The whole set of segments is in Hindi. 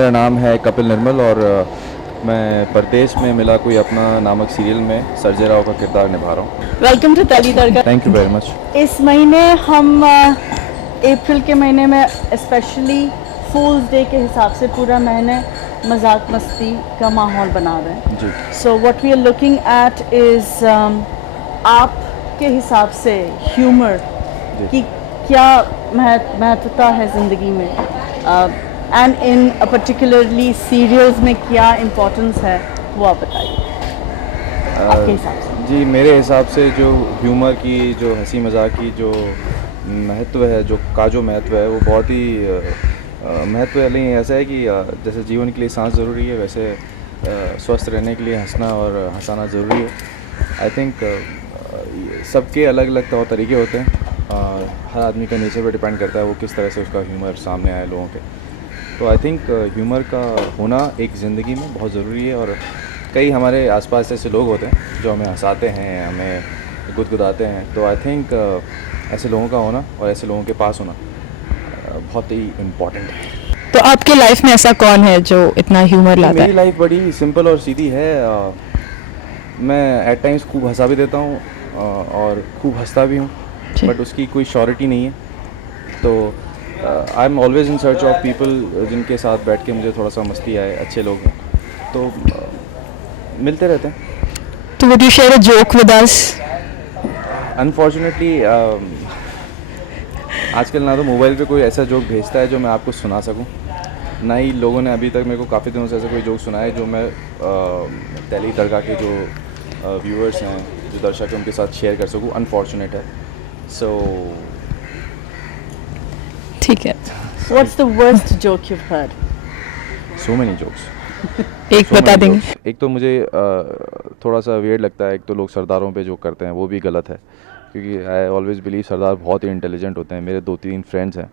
मेरा नाम है कपिल निर्मल और मैं परदेश में मिला कोई अपना नामक सीरियल में संजय राव का किरदार निभा रहा हूँ। Welcome to Tali Tadka. Thank you very much. इस महीने हम अप्रैल के महीने में स्पेशली फूल्स डे के हिसाब से पूरा महीने मजाक मस्ती का माहौल बना रहे हैं जी। So what we are looking at is आपके हिसाब से ह्यूमर की क्या महत्वता है ज़िंदगी में एंड इन पर्टिकुलरली सीरियल्स में क्या इम्पोर्टेंस है वो आप बताइए आपके हिसाब से। जी, मेरे हिसाब से जो ह्यूमर की, जो हंसी मजाक की जो महत्व है, जो महत्व है वो बहुत ही महत्व नहीं ऐसा है कि जैसे जीवन के लिए सांस ज़रूरी है, वैसे स्वस्थ रहने के लिए हंसना और हंसाना ज़रूरी है। आई थिंक सबके अलग अलग तौर तरीके होते हैं। हर आदमी का नेचर पे डिपेंड करता है वो किस तरह से उसका ह्यूमर सामने आए लोगों के। तो आई थिंक ह्यूमर का होना एक ज़िंदगी में बहुत ज़रूरी है और कई हमारे आसपास ऐसे लोग होते हैं जो हमें हंसाते हैं, हमें गुदगुदाते हैं। तो आई थिंक ऐसे लोगों का होना और ऐसे लोगों के पास होना बहुत ही इम्पॉर्टेंट है। तो आपके लाइफ में ऐसा कौन है जो इतना ह्यूमर लाता मेरी है? लाइफ बड़ी सिंपल और सीधी है। मैं एट टाइम्स खूब हंसा भी देता हूँ और खूब हंसता भी हूँ, बट उसकी कोई श्योरिटी नहीं है। तो I am always in search of people जिनके साथ बैठ के मुझे थोड़ा सा मस्ती आए, अच्छे लोग हैं तो मिलते रहते हैं। तो would you share a joke with us? Unfortunately आजकल ना तो मोबाइल पे कोई ऐसा जोक भेजता है जो मैं आपको सुना सकूं, ना ही लोगों ने अभी तक मेरे को काफ़ी दिनों से ऐसा कोई जोक सुना है जो मैं तली तड़का के जो व्यूअर्स हैं, जो दर्शक हैं, उनके साथ शेयर कर सकूं। अनफॉर्चुनेट है। सो ठीक है, What's the worst joke you've heard? So many jokes. एक बता देंगे। एक तो मुझे थोड़ा सा वियर्ड लगता है, एक तो लोग सरदारों पे जो करते हैं वो भी गलत है, क्योंकि आई ऑलवेज बिलीव सरदार बहुत ही इंटेलिजेंट होते हैं। मेरे 2-3 फ्रेंड्स हैं,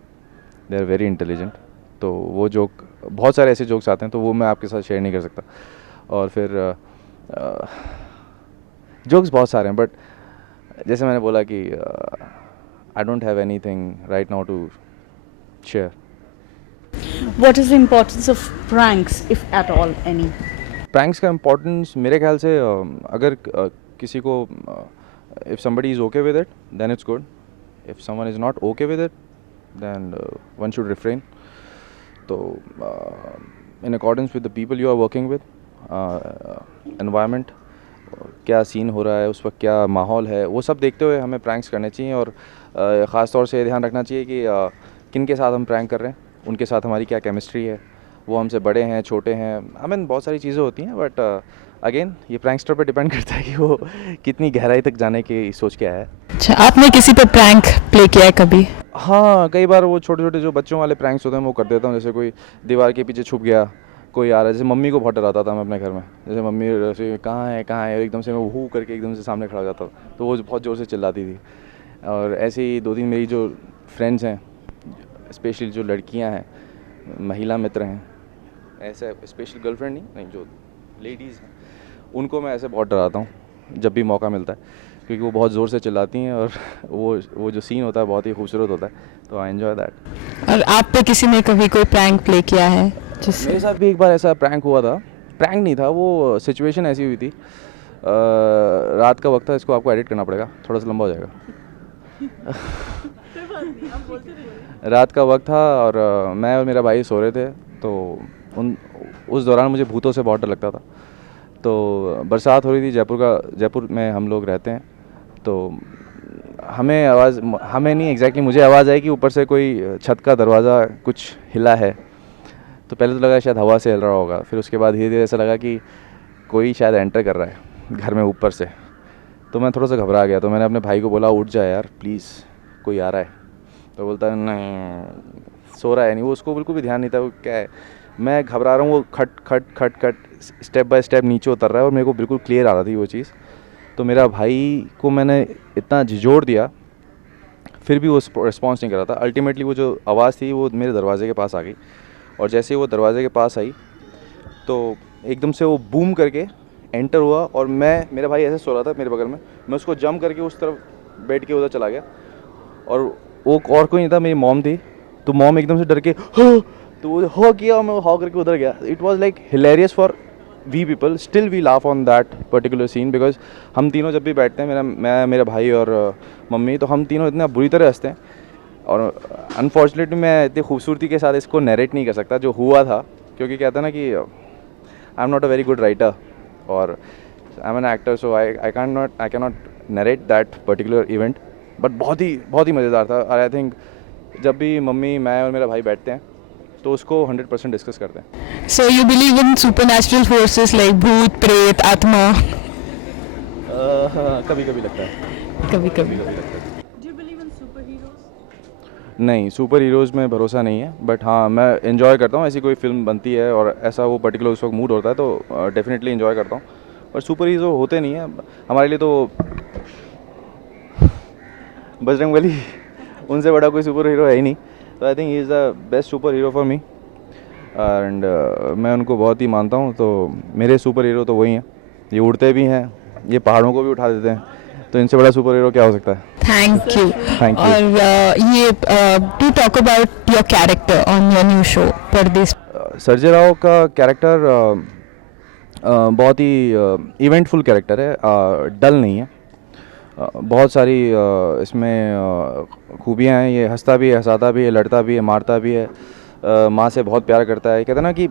दे आर वेरी इंटेलिजेंट। तो वो जोक, बहुत सारे ऐसे जोक्स आते हैं तो वो मैं आपके साथ शेयर नहीं कर सकता। और फिर जोक्स बहुत सारे हैं, बट जैसे मैंने बोला कि I don't have anything right now to share. What is the importance of pranks, if at all any? Pranks का इम्पोर्टेंस मेरे ख्याल से अगर किसी को if somebody is okay with it then it's good, if someone is not okay with it then one should refrain. तो in accordance with the people you are working with, environment, क्या सीन हो रहा है उस वक्त, क्या माहौल है, वो सब देखते हुए हमें प्रैंक्स करने चाहिए। और ख़ास तौर से ध्यान रखना चाहिए कि किन के साथ हम प्रैंक कर रहे हैं, उनके साथ हमारी क्या केमिस्ट्री है, वो हमसे बड़े हैं, छोटे हैं, हमें बहुत सारी चीज़ें होती हैं। बट अगेन ये प्रैंकस्टर पर डिपेंड करता है कि वो कितनी गहराई तक जाने की सोच के आया है। अच्छा, आपने किसी पे प्रैंक प्ले किया है कभी? हाँ, कई बार वो छोटे छोटे जो बच्चों वाले प्रैंक्स होते हैं वो कर देता हूँ। जैसे कोई दीवार के पीछे छुप गया, कोई आ रहा है, जैसे मम्मी को बहुत डराता था मैं अपने घर में। जैसे मम्मी जैसे कहाँ है, और एकदम से मैं हू करके एकदम से सामने खड़ा हो जाता था, तो वो बहुत ज़ोर से चिल्लाती थी। और ऐसे ही 2-3 मेरी जो फ्रेंड्स हैं, स्पेशली जो लड़कियां हैं, महिला मित्र हैं, ऐसे स्पेशल गर्लफ्रेंड नहीं, जो लेडीज़ हैं, उनको मैं ऐसे बहुत डराता हूँ जब भी मौका मिलता है, क्योंकि वो बहुत ज़ोर से चिल्लाती हैं और वो जो सीन होता है बहुत ही खूबसूरत होता है। तो आई एन्जॉय दैट। और आप पे किसी ने कभी कोई प्रैंक प्ले किया है जिससे? मेरे साथ भी एक बार ऐसा प्रैंक हुआ था। प्रैंक नहीं था, वो सिचुएशन ऐसी हुई थी। रात का वक्त था, इसको आपको एडिट करना पड़ेगा, थोड़ा सा लंबा हो जाएगा। रात का वक्त था और मैं और मेरा भाई सो रहे थे। तो उस दौरान मुझे भूतों से बहुत डर लगता था। तो बरसात हो रही थी, जयपुर में हम लोग रहते हैं। तो हमें नहीं एग्जैक्टली मुझे आवाज़ आई कि ऊपर से कोई छत का दरवाज़ा कुछ हिला है। तो पहले तो लगा शायद हवा से हिल रहा होगा, फिर उसके बाद धीरे धीरे ऐसा लगा कि कोई शायद एंटर कर रहा है घर में ऊपर से। तो मैं थोड़ा सा घबरा गया, तो मैंने अपने भाई को बोला उठ जाए यार प्लीज़, कोई आ रहा है। तो बोलता है नहीं, सो रहा है नहीं, वो उसको बिल्कुल भी ध्यान नहीं था वो क्या है। मैं घबरा रहा हूँ, वो खट खट खट खट स्टेप बाय स्टेप नीचे उतर रहा है और मेरे को बिल्कुल क्लियर आ रहा थी वो चीज़। तो मेरा भाई को मैंने इतना झिझोड़ दिया, फिर भी वो रिस्पॉन्स नहीं कर रहा था। अल्टीमेटली वो जो आवाज़ थी वो मेरे दरवाजे के पास आ गई, और जैसे ही वो दरवाजे के पास आई तो एकदम से वो बूम करके एंटर हुआ। और मेरा भाई ऐसे सो रहा था मेरे बगल में, मैं उसको जंप करके उस तरफ बेड के उधर चला गया। और वो और कोई नहीं था, मेरी मॉम थी। तो मॉम एकदम से डर के हाँ तो वो हो किया और मैं वो हाँ करके उधर गया. It was like hilarious for we people. Still we laugh on that particular scene because हम तीनों जब भी बैठते हैं, मेरा भाई और मम्मी, तो हम तीनों इतना बुरी तरह हंसते हैं. और अनफॉर्चुनेटली मैं इतनी खूबसूरती के साथ इसको नरेट नहीं कर सकता जो हुआ था, क्योंकि कहता है ना कि I am not a very good writer और I am an actor, so I can not narrate that particular event. But बहुत ही मज़ेदार था. और आई थिंक जब भी मम्मी, मैं और मेरा भाई बैठते हैं तो उसको 100% डिस्कस करते हैं. So you believe in supernatural forces like भूत, प्रेत, आत्मा? कभी कभी लगता है. कभी कभी. Do you believe in superheroes? नहीं, सुपर हीरोज़ में भरोसा नहीं है. बट हाँ, मैं इन्जॉय करता हूँ. ऐसी कोई फिल्म बनती है और ऐसा वो पर्टिकुलर उस वक्त मूड होता है तो डेफिनेटली इन्जॉय करता हूँ. पर सुपर हीरो होते नहीं हैं हमारे लिए. तो बजरंगबली उनसे बड़ा कोई सुपर हीरो है ही नहीं. तो I think he is the best super hero for me and मैं उनको बहुत ही मानता हूँ. तो मेरे सुपर हीरो तो वही हैं. ये उड़ते भी हैं, ये पहाड़ों को भी उठा देते हैं, तो इनसे बड़ा सुपर हीरो क्या हो सकता है. Thank you. Thank you. और ये to talk about your character on your new show परदेश. सर्जे राव का कैरेक्टर बहुत ही इवेंटफुल कैरेक्टर है. डल नहीं है. बहुत सारी इसमें खूबियाँ हैं. ये हंसता भी है, हंसाता भी है, लड़ता भी है, मारता भी है. माँ से बहुत प्यार करता है. कहते हैं ना कि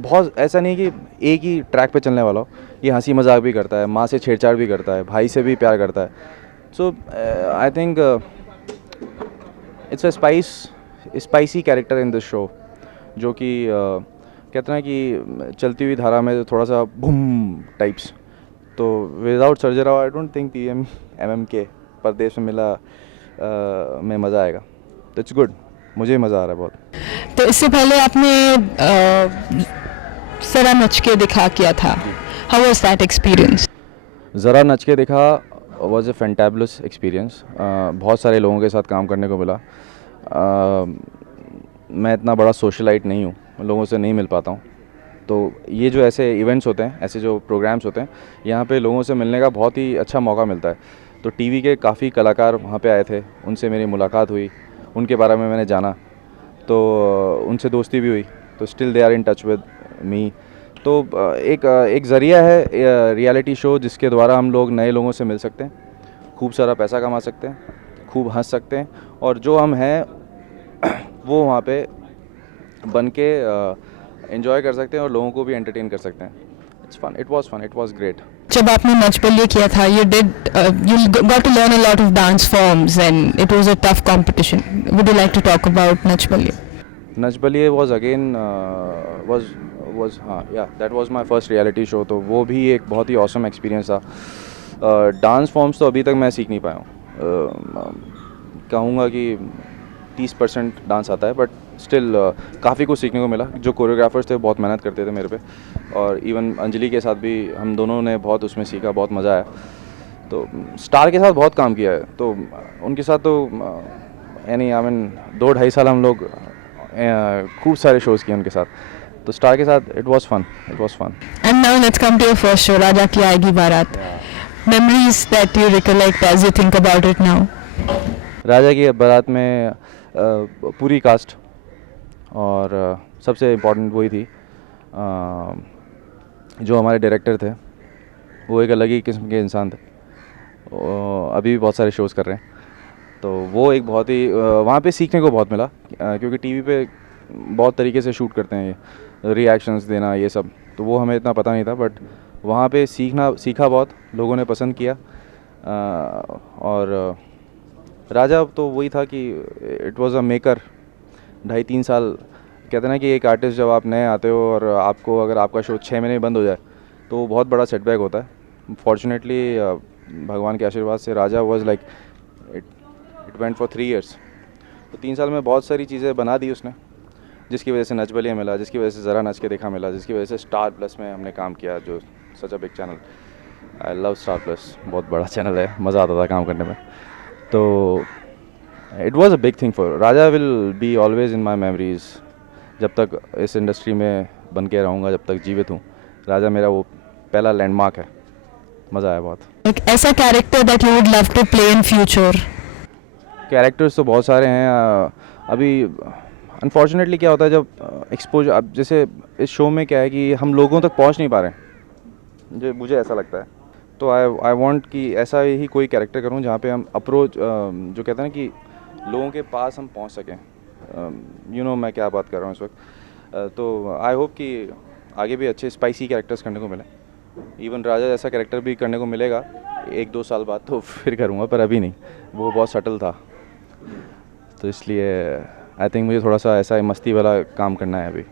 बहुत ऐसा नहीं कि एक ही ट्रैक पे चलने वाला हो. ये हंसी मजाक भी करता है, माँ से छेड़छाड़ भी करता है, भाई से भी प्यार करता है. So I think it's a spicy character in this show, जो कि कहते हैं कि चलती हुई धारा में थोड़ा सा बूम टाइप्स. तो without Sergey Rao I don't think PM के परदेश में मिला में मज़ा आएगा. तो इट्स गुड. मुझे मज़ा आ रहा है बहुत. तो इससे पहले आपने सरा नच के दिखा किया था. How was that experience? ज़रा नच के दिखा वॉज ए फैंटेबुलस एक्सपीरियंस. बहुत सारे लोगों के साथ काम करने को मिला. मैं इतना बड़ा सोशलाइट नहीं हूँ, लोगों से नहीं मिल पाता हूँ. तो ये जो ऐसे इवेंट्स होते हैं, ऐसे जो प्रोग्राम्स होते हैं, यहाँ पे लोगों से मिलने का बहुत ही अच्छा मौका मिलता है. तो टीवी के काफ़ी कलाकार वहाँ पे आए थे, उनसे मेरी मुलाकात हुई, उनके बारे में मैंने जाना, तो उनसे दोस्ती भी हुई. तो still they are in touch with me. तो एक ज़रिया है रियलिटी शो जिसके द्वारा हम लोग नए लोगों से मिल सकते हैं, खूब सारा पैसा कमा सकते हैं, खूब हंस सकते हैं, और जो हम हैं वो वहाँ पे बन के एंजॉय कर सकते हैं और लोगों को भी एंटरटेन कर सकते हैं. It's fun. It was great. जब आपने नच बलिए किया था, you got to learn a lot of dance forms and it was a tough competition. Would you like to talk about Nach Baliye? Nach Baliye was again that was my first reality show. तो वो भी एक बहुत ही awesome experience था. डांस फॉर्म्स तो अभी तक मैं सीख नहीं पाया हूँ. कहूँगा कि 30% डांस आता है, बट स्टिल काफ़ी कुछ सीखने को मिला. जो कोरियोग्राफर्स थे बहुत मेहनत करते थे मेरे पे, और इवन अंजलि के साथ भी हम दोनों ने बहुत उसमें सीखा, बहुत मज़ा आया. तो स्टार के साथ बहुत काम किया है, तो उनके साथ तो यानी आई मीन 2-2.5 साल हम लोग खूब सारे शोज़ किए उनके साथ. तो स्टार के साथ it was fun. And now let's come to your first show, Raja Ki Aayegi बारात. Memories that you recollect as you think about it now. राजा की बारात में पूरी कास्ट, और सबसे इम्पोर्टेंट वही थी, जो हमारे डायरेक्टर थे, वो एक अलग ही किस्म के इंसान थे. अभी भी बहुत सारे शोज़ कर रहे हैं. तो वो एक बहुत ही वहाँ पे सीखने को बहुत मिला, क्योंकि टीवी पे बहुत तरीके से शूट करते हैं, ये रिएक्शंस देना, ये सब. तो वो हमें इतना पता नहीं था, बट वहाँ पे सीखा बहुत, लोगों ने पसंद किया. और राजा तो वही था कि इट वाज अ मेकर. 2.5-3 साल, कहते हैं ना कि एक आर्टिस्ट जब आप नए आते हो और आपको अगर आपका शो 6 महीने बंद हो जाए तो वो बहुत बड़ा सेटबैक होता है. फॉर्चुनेटली भगवान के आशीर्वाद से Raja was like it went for 3 years. तो 3 साल में बहुत सारी चीज़ें बना दी उसने, जिसकी वजह से नच बलिए मिला, जिसकी वजह से ज़रा नच के देखा मिला, जिसकी वजह से स्टार प्लस में हमने काम किया, जो such a big channel. I love Star Plus, बहुत बड़ा चैनल है, मज़ा आता था काम करने में. तो it was a big thing for Raja. Will be always in my memories. जब तक इस इंडस्ट्री में बन के रहूँगा, जब तक जीवित हूँ, राजा मेरा वो पहला लैंडमार्क है. मज़ा आया बहुत. एक ऐसा character that you would love to play in future? Characters तो बहुत सारे हैं. अभी अनफॉर्चुनेटली क्या होता है जब एक्सपोज, अब जैसे इस शो में क्या है कि हम लोगों तक पहुंच नहीं पा रहे हैं, मुझे ऐसा लगता है। तो आई वांट कि ऐसा ही कोई कैरेक्टर करूं जहां पे हम अप्रोच, जो कहते हैं ना कि लोगों के पास हम पहुंच सकें। मैं क्या बात कर रहा हूँ इस वक्त। तो आई होप कि आगे भी अच्छे स्पाइसी कैरेक्टर्स करने को मिले। इवन राजा जैसा कैरेक्टर भी करने को मिलेगा 1-2 साल बाद, तो फिर करूँगा, पर अभी नहीं। वो बहुत सटल था, तो इसलिए आई थिंक मुझे थोड़ा सा ऐसा मस्ती वाला काम करना है अभी।